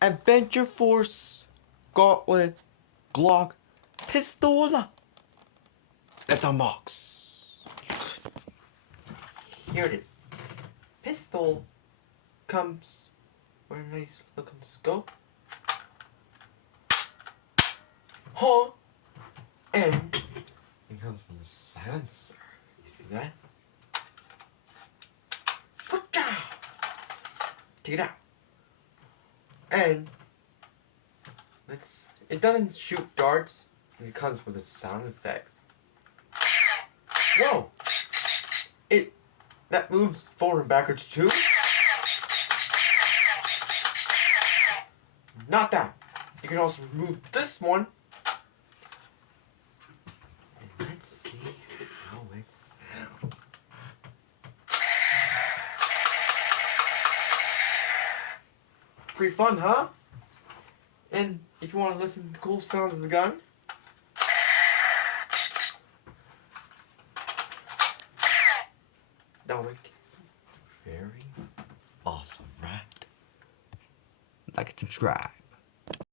Adventure Force Gauntlet Glock Pistola. That's a box. Here it is. Pistol comes with a nice looking scope. Huh? And it comes with a silencer. You see that? Take it out. And it doesn't shoot darts. It comes with the sound effects. Whoa! That moves forward and backwards too? Not that. You can also remove this one. And let's see how it sounds. Pretty fun, huh? And if you want to listen to the cool sound of the gun, that'll make very awesome, right? Like and subscribe.